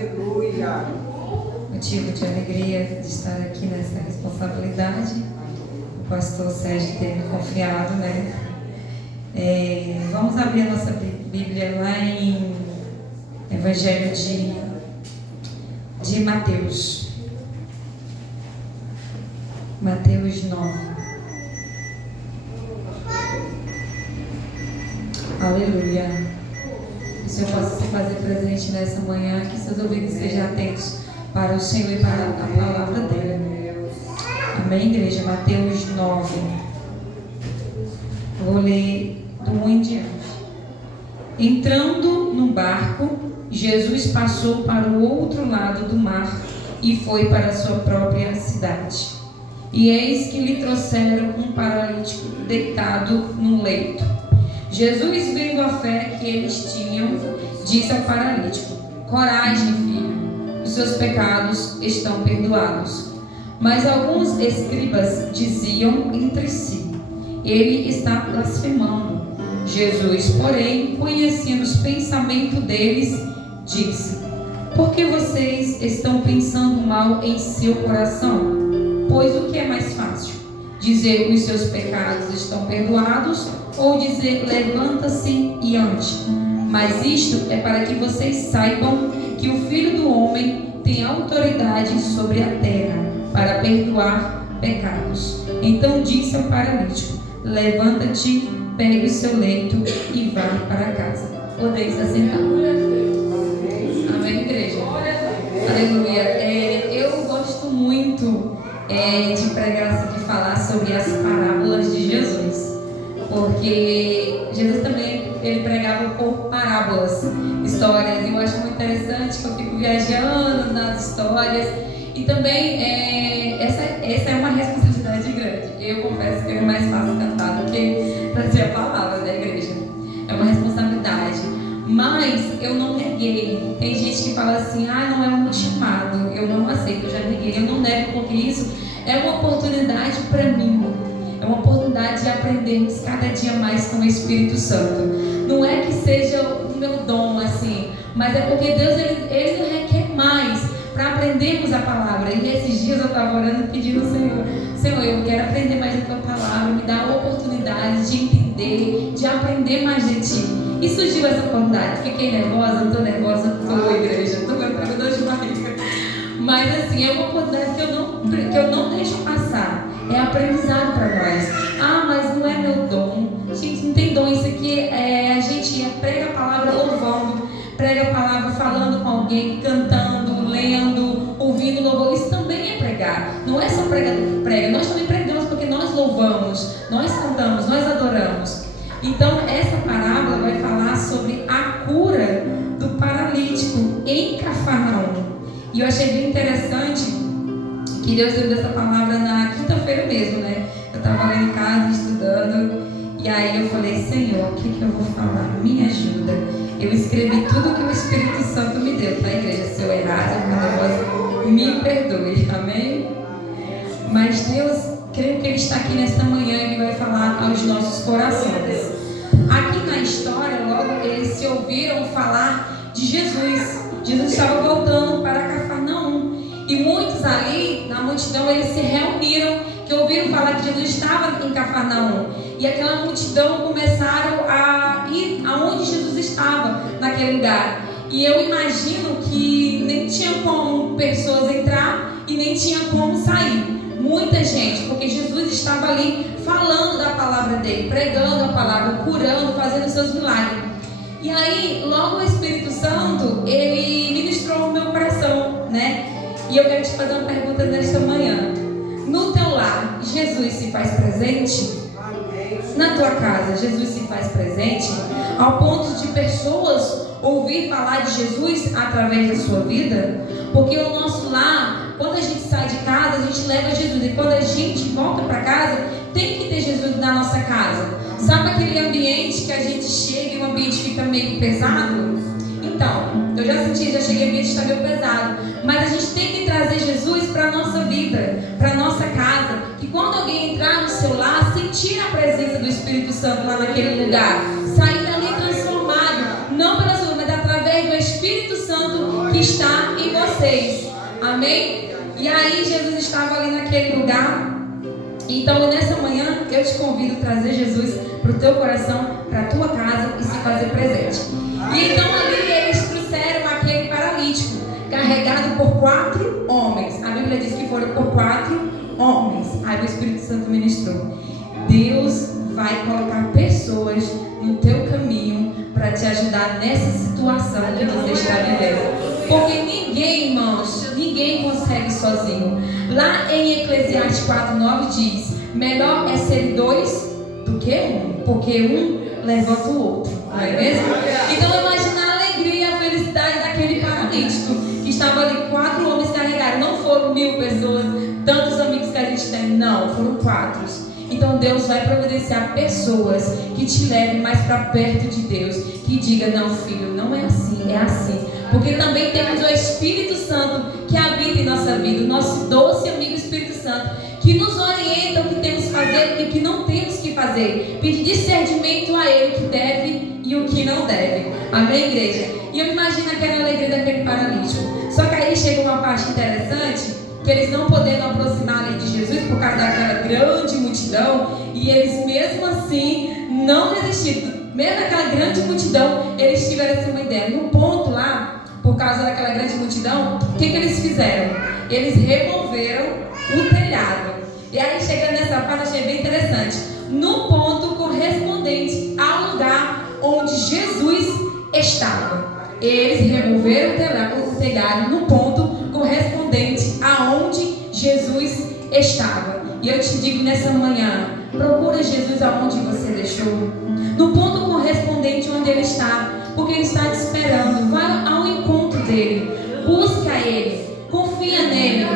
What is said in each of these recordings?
Aleluia. Motivo de alegria de estar aqui nessa responsabilidade. O pastor Sérgio ter me confiado, né? Vamos abrir a nossa Bíblia lá em Evangelho de Mateus. Mateus 9. Aleluia. Que o Senhor possa se fazer presente nessa manhã, que seus ouvidos sejam atentos para o Senhor e para a palavra dele. Amém, igreja? Mateus 9. Vou ler do 1 em diante. Entrando no barco, Jesus passou para o outro lado do mar e foi para a sua própria cidade. E eis que lhe trouxeram um paralítico deitado num leito. Jesus, vendo a fé que eles tinham, disse ao paralítico: coragem, filho, os seus pecados estão perdoados. Mas alguns escribas diziam entre si: ele está blasfemando. Jesus, porém, conhecendo os pensamentos deles, disse: por que vocês estão pensando mal em seu coração? Pois o que é mais fácil? Dizer que os seus pecados estão perdoados, ou dizer levanta-se e ande? Mas isto é para que vocês saibam que o Filho do Homem tem autoridade sobre a terra para perdoar pecados. Então disse ao paralítico: levanta-te, pegue o seu leito e vá para casa. Podeis assentar. Amém, igreja? Aleluia. Eu gosto muito de pregar, de falar sobre as parábolas de Jesus, porque Jesus também ele pregava por parábolas, histórias. Eu acho muito interessante que eu fico viajando nas histórias, e também essa é uma responsabilidade grande. Eu confesso que é mais fácil cantar do que trazer a palavra da igreja. É uma responsabilidade, mas eu não neguei. Tem gente que fala assim: não é o meu chamado, eu não aceito. Eu já neguei, eu não nego, porque isso é uma oportunidade para mim. É uma oportunidade de aprendermos cada dia mais com o Espírito Santo. Não é que seja o meu dom assim, mas é porque Deus ele requer mais para aprendermos a palavra. E esses dias eu estava orando pedindo ao Senhor, eu quero aprender mais da tua palavra, me dá a oportunidade de entender, de aprender mais de ti. E surgiu essa oportunidade. Fiquei nervosa, estou nervosa, estou igreja, estou com dor de barriga. Mas assim, é uma oportunidade que eu não deixo passar. É aprendizado para nós. Mas não é meu dom. Gente, não tem dom. Isso aqui a gente prega a palavra louvando, prega a palavra falando com alguém, cantando, lendo, ouvindo louvor. Isso também é pregar. Não é só prega. Nós também pregamos porque nós louvamos, nós cantamos, nós adoramos. Então essa parábola vai falar sobre a cura do paralítico em Cafarnaum. E eu achei bem interessante que Deus deu essa palavra na quinta-feira mesmo, né? Eu estava lá em casa estudando, e aí eu falei: Senhor, o que eu vou falar? Me ajuda. Eu escrevi tudo que o Espírito Santo me deu, tá, igreja? Se eu errar, me perdoe, amém? Mas Deus, creio que Ele está aqui nesta manhã e Ele vai falar aos nossos corações. Aqui na história, logo eles se ouviram falar de Jesus. Jesus estava voltando para Cafarnaum. E muitos ali, na multidão, eles se reuniram, que ouviram falar que Jesus estava em Cafarnaum. E aquela multidão começaram a ir aonde Jesus estava, naquele lugar. E eu imagino que nem tinha como pessoas entrar e nem tinha como sair. Muita gente, porque Jesus estava ali falando da palavra dele, pregando a palavra, curando, fazendo seus milagres. E aí, logo o Espírito Santo, ele ministrou o meu coração, né? E eu quero te fazer uma pergunta nesta manhã. No teu lar, Jesus se faz presente? Na tua casa, Jesus se faz presente? Ao ponto de pessoas ouvir falar de Jesus através da sua vida? Porque o nosso lar, quando a gente sai de casa, a gente leva Jesus. E quando a gente volta para casa, tem que ter Jesus na nossa casa. Sabe aquele ambiente que a gente chega e o ambiente fica meio pesado? Então, eu já senti, já cheguei, o ambiente está meio pesado. Mas a gente tem que trazer Jesus para a nossa vida, para a nossa casa. Que quando alguém entrar no seu lar, sentir a presença do Espírito Santo lá naquele lugar. Sair dali transformado, não pela sua, mas através do Espírito Santo que está vocês. Amém? E aí Jesus estava ali naquele lugar. Então nessa manhã eu te convido a trazer Jesus para o teu coração, para a tua casa e se fazer presente. E então ali eles trouxeram aquele paralítico, carregado por 4 homens. A Bíblia diz que foram por 4 homens. Aí o Espírito Santo ministrou: Deus vai colocar pessoas no teu caminho para te ajudar nessa situação que você está vivendo. Porque ninguém, irmãos, ninguém consegue sozinho. Lá em Eclesiastes 4:9 diz: melhor é ser 2 do que 1, porque um levanta o outro. Não é mesmo? Então imagina a alegria e a felicidade daquele paralítico que estava ali. 4 homens carregaram. Não foram 1000 pessoas, tantos amigos que a gente tem. Não, foram 4. Então Deus vai providenciar pessoas que te levem mais para perto de Deus, que diga: não, filho, não é assim, é assim. Porque também temos o Espírito Santo que habita em nossa vida, o nosso doce amigo Espírito Santo, que nos orienta o que temos que fazer e o que não temos que fazer. Pedir discernimento a Ele, o que deve e o que não deve. Amém, igreja? E eu imagino aquela alegria daquele paralítico. Só que aí chega uma parte interessante, que eles não podendo aproximar ali de Jesus por causa daquela grande multidão, e eles mesmo assim não desistiram. Mesmo naquela grande multidão, eles tiveram assim uma ideia. No ponto lá, por causa daquela grande multidão, o que eles fizeram? Eles removeram o telhado. E aí, chegando nessa parte, achei bem interessante. No ponto correspondente ao lugar onde Jesus estava. Eles removeram o telhado no ponto correspondente aonde Jesus estava. E eu te digo nessa manhã: procura Jesus aonde você deixou, no ponto correspondente onde Ele está, porque Ele está te esperando. Vai ao encontro dEle, busca Ele, confia nele,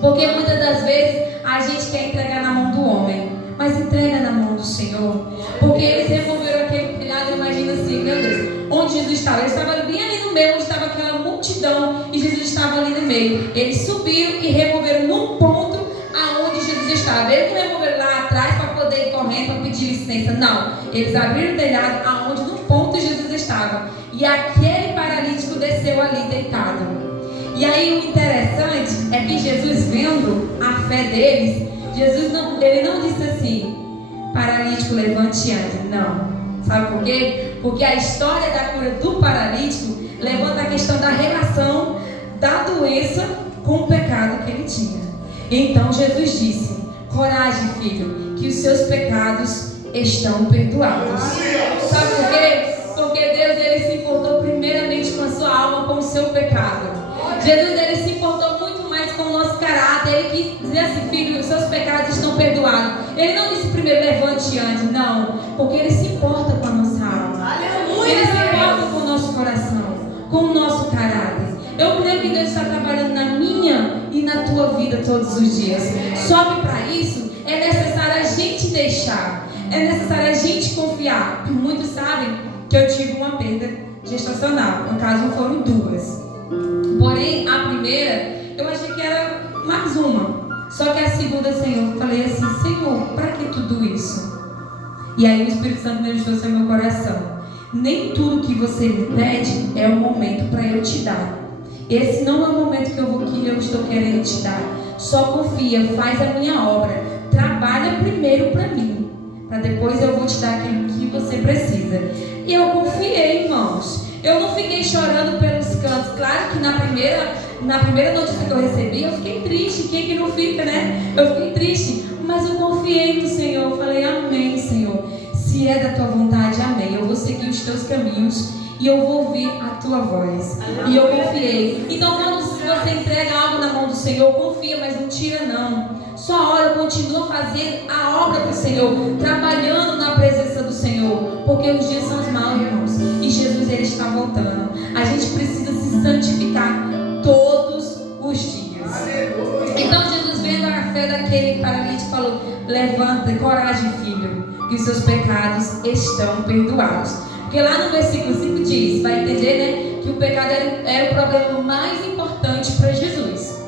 porque muitas das vezes a gente quer entregar na mão do homem, mas entrega na mão do Senhor. Porque eles removeram aquele telhado. Imagina assim, meu Deus, onde Jesus estava? Ele estava bem ali no meio, onde estava aquela multidão, e Jesus estava ali no meio. Eles subiram e removeram no ponto aonde Jesus estava. Eles não removeram lá atrás para poder ir correndo, para pedir licença. Não, eles abriram o telhado aonde no ponto Jesus estava. E aquele paralítico desceu ali deitado. E aí o interessante é que Jesus, vendo a fé deles, ele não disse assim: paralítico, levante e ande. Não. Sabe por quê? Porque a história da cura do paralítico levanta a questão da relação da doença com o pecado que ele tinha. Então Jesus disse: coragem, filho, que os seus pecados estão perdoados. Sabe por quê? Porque Deus, ele se importou primeiramente com a sua alma, com o seu pecado. Jesus, ele se importou muito mais com o nosso caráter. Ele quis dizer assim: filho, os seus pecados estão perdoados. Ele não disse primeiro levante e ande, não, porque ele se importa com a nossa alma. Ele se importa com o nosso coração, com o nosso caráter. Eu creio que Deus está trabalhando na minha e na tua vida todos os dias. Só que para isso é necessário a gente deixar, é necessário a gente confiar. Muitos sabem que eu tive uma perda gestacional. No caso, foram 2. Porém, a primeira, eu achei que era mais uma. Só que a segunda, Senhor, eu falei assim: Senhor, para que tudo isso? E aí o Espírito Santo me trouxe ao meu coração: nem tudo que você me pede é o momento para eu te dar. Esse não é o momento que eu estou querendo te dar. Só confia, faz a minha obra, trabalha primeiro para mim, para depois eu vou te dar aquilo que você precisa. E eu confiei, irmãos. Eu não fiquei chorando pelos cantos. Claro que na primeira notícia que eu recebi, eu fiquei triste. Quem que não fica, né? Eu fiquei triste. Mas eu confiei no Senhor. Eu falei: amém, Senhor. Se é da tua vontade, amém. Eu vou seguir os teus caminhos e eu vou ouvir a tua voz. E eu confiei. Então, quando você entrega algo na mão do Senhor, confia, mas não tira, não. Só ora, continua fazendo a obra do Senhor, trabalhando na presença do Senhor, porque os dias são maus, irmãos, e Jesus, ele está voltando. A gente precisa se santificar todos os dias. Então Jesus, vendo a fé daquele paralítico, falou: levanta, coragem, filho, que os seus pecados estão perdoados. Porque lá no versículo 5 diz, vai entender, né, que o pecado era o problema mais importante para Jesus.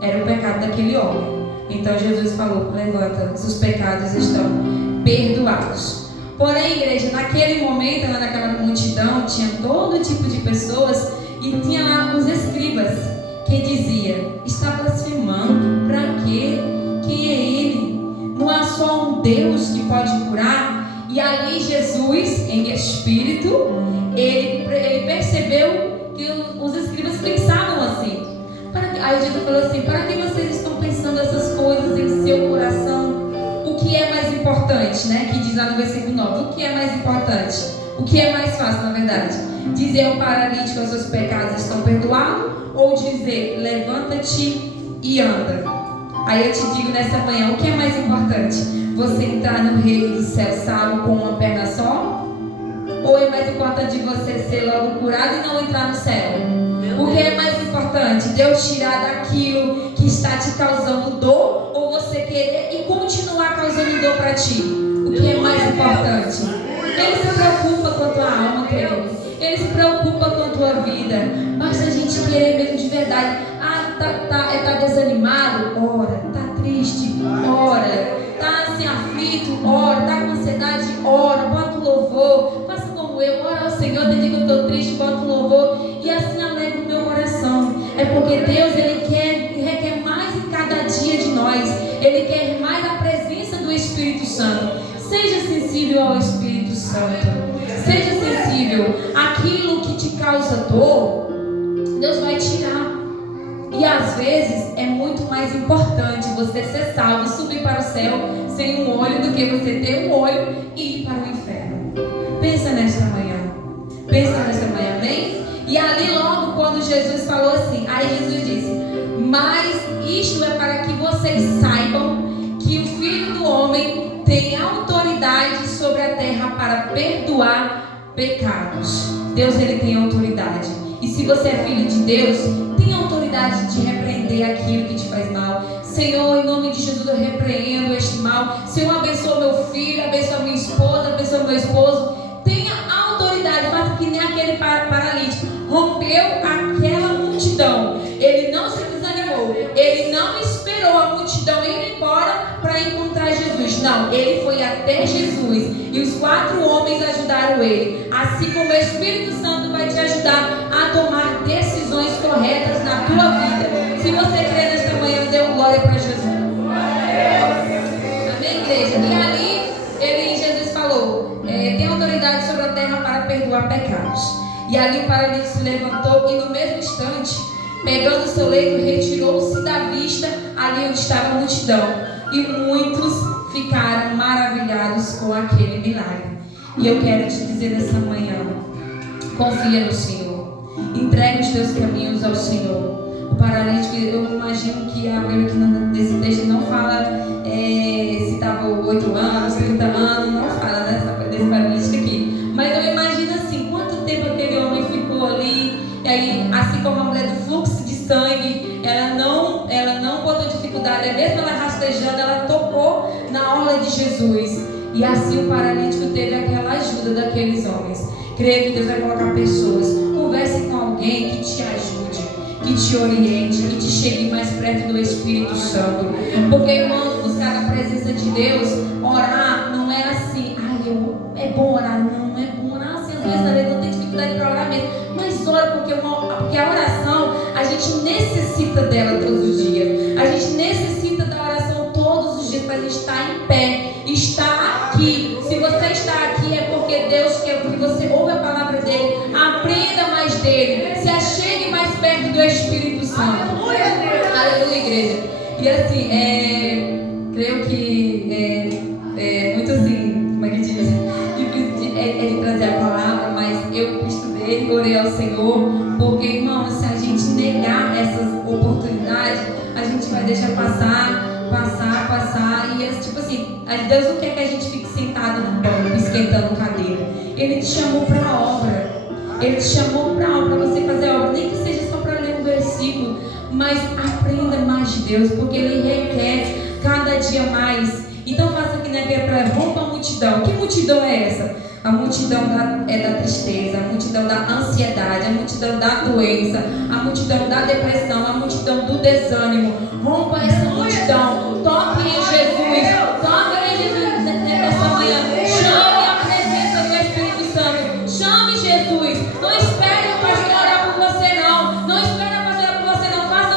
Era o pecado daquele homem. Então Jesus falou: levanta, seus pecados estão perdoados. Porém, igreja, naquele momento, lá naquela multidão, tinha todo tipo de pessoas, e tinha lá os escribas, que que dizia: está blasfemando, para quê? Quem é ele? Não há só um Deus que pode curar? E ali Jesus, em espírito, ele percebeu que os escribas pensavam assim. Aí Jesus falou assim: para que vocês estão pensando essas coisas em seu coração? O que é mais importante, né? Que diz lá no versículo 9: o que é mais importante? O que é mais fácil, na verdade? Dizer ao paralítico: os seus pecados estão perdoados? Ou dizer: levanta-te e anda? Aí eu te digo nessa manhã: o que é mais importante? Você entrar no reino do céu salvo com uma perna só? Ou é mais importante você ser logo curado e não entrar no céu? O que é mais importante? Deus tirar daquilo que está te causando dor, ou você querer e continuar causando dor para ti? O que é mais importante? Ele se preocupa com a tua alma, querido. Ele se preocupa com a tua vida. Basta a gente querer mesmo de verdade. Tá desanimado? Ora. Tá triste? Ora. Tá assim aflito? Ora. Tá com ansiedade? Ora. Bota o louvor. Faça como eu. Ora ao Senhor, desde que eu estou triste, bota o louvor. E assim alegra o meu coração. É porque Deus, Ele requer mais em cada dia de nós. Ele quer mais a presença do Espírito Santo. Seja sensível ao Espírito Santo. Seja sensível. Aquilo que te causa dor, Deus vai tirar. E às vezes é muito mais importante você ser salvo, subir para o céu sem um olho, do que você ter um olho e ir para o inferno. Pensa nesta manhã. Pensa nesta manhã, amém? E ali logo quando Jesus falou assim, aí Jesus disse: mas isto é para que vocês saibam que o Filho do Homem tem autoridade sobre a terra para perdoar pecados. Deus, Ele tem autoridade. E se você é filho de Deus, tem autoridade de repreender aquilo que te faz mal. Senhor, em nome de Jesus eu repreendo este mal. Senhor, abençoa meu filho, abençoa minha esposa, abençoa meu esposo. Tenha autoridade, mas que nem aquele paralítico. Rompeu aquela multidão. Ele não se desanimou. Ele não esperou a multidão ir embora para encontrar Jesus. Não, ele foi até Jesus. E os 4 homens ajudaram ele. Assim como o Espírito Santo vai te ajudar a tomar decisões corretas na tua vida. Se você crer nesta manhã, dê glória para Jesus. Amém, igreja? E ali Jesus falou: tem autoridade sobre a terra para perdoar pecados. E ali o paralítico se levantou e no mesmo instante, pegando o seu leito, retirou-se da vista ali onde estava a multidão. E muitos ficaram maravilhados com aquele milagre. E eu quero te dizer nessa manhã: confia no Senhor. Entregue os teus caminhos ao Senhor. O paralítico, eu imagino que a Bíblia aqui nesse texto não fala se estava 8 anos, 30 anos, não fala desse paralítico aqui. Mas eu imagino assim, quanto tempo aquele homem ficou ali. E aí, assim como a mulher do fluxo de sangue, ela não botou dificuldade, mesmo ela rastejando, ela tocou na orla de Jesus. E assim o paralítico teve aquela ajuda daqueles homens. Creio que Deus vai colocar pessoas. Converse com alguém que te ajude, que te oriente, que te chegue mais perto do Espírito Santo. Porque, irmãos, buscar a presença de Deus, orar não é assim: é bom orar. Não é bom orar assim. Às vezes eu tenho dificuldade para orar mesmo. Mas ora, porque a oração, a gente necessita dela todos os dias. A gente necessita da oração todos os dias para a gente estar em pé, estar aqui. Se você está aqui é porque Deus quer que você ouve a palavra dele, aprenda mais dele, se achegue mais perto do Espírito Santo. Aleluia, igreja. E assim, creio que muito assim, como é que diz? Difícil de trazer a palavra, mas eu estudei, orei ao Senhor, porque, irmãos, se a gente negar essas oportunidades, a gente vai deixar passar, e tipo assim, Deus não quer que a gente fique sentado no banco, esquentando cadeira. Ele te chamou para a obra. Ele te chamou para a obra, para você fazer a obra, nem que seja só para ler um versículo, mas aprenda mais de Deus, porque Ele requer cada dia mais. Então faça que nem para rompa a multidão. Que multidão é essa? A multidão da tristeza, a multidão da ansiedade, a multidão da doença, a multidão da depressão, a multidão do desânimo. Rompa essa multidão. Toque em Jesus. Toque em Jesus nessa manhã. Chame a presença do Espírito Santo. Chame Jesus. Não espere o pastor orar por você, não. Não espere a pastora orar por você, não. Faça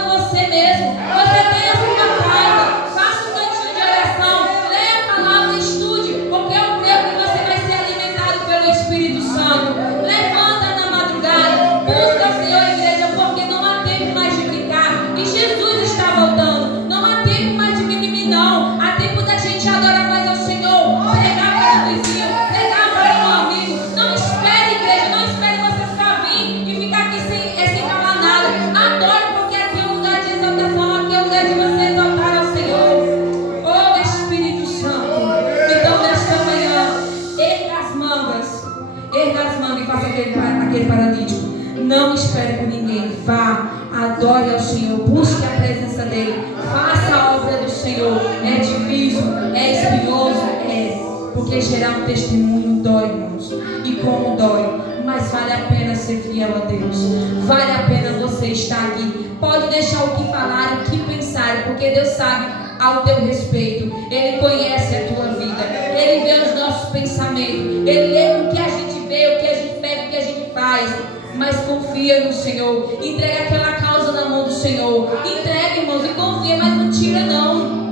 ninguém. Vá, adore ao Senhor, busque a presença dEle, faça a obra do Senhor. É difícil, é espinhoso, porque gerar um testemunho dói, irmãos. E como dói, mas vale a pena ser fiel a Deus. Vale a pena você estar aqui. Pode deixar o que falar, o que pensar, porque Deus sabe ao teu respeito. Ele conhece a tua vida. Ele vê os nossos pensamentos. Ele vê o que a gente vê, o que a gente pega, o que a gente faz. Mas confia no Senhor. Entrega aquela causa na mão do Senhor. Entrega, irmãos, e confia, mas não tira não.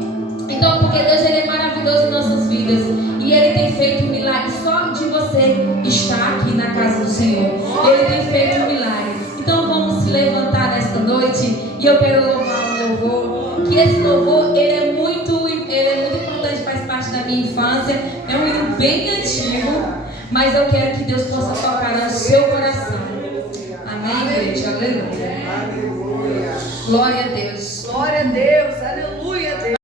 Então, porque Deus, Ele é maravilhoso em nossas vidas. E Ele tem feito um milagre só de você estar aqui na casa do Senhor. Ele tem feito um milagre. Então vamos se levantar nesta noite. E eu quero louvar o louvor. Que esse louvor, ele é muito importante, faz parte da minha infância. É um hino bem antigo. Mas eu quero que Deus possa tocar no seu coração. Amém, igreja? Aleluia. Glória a Deus.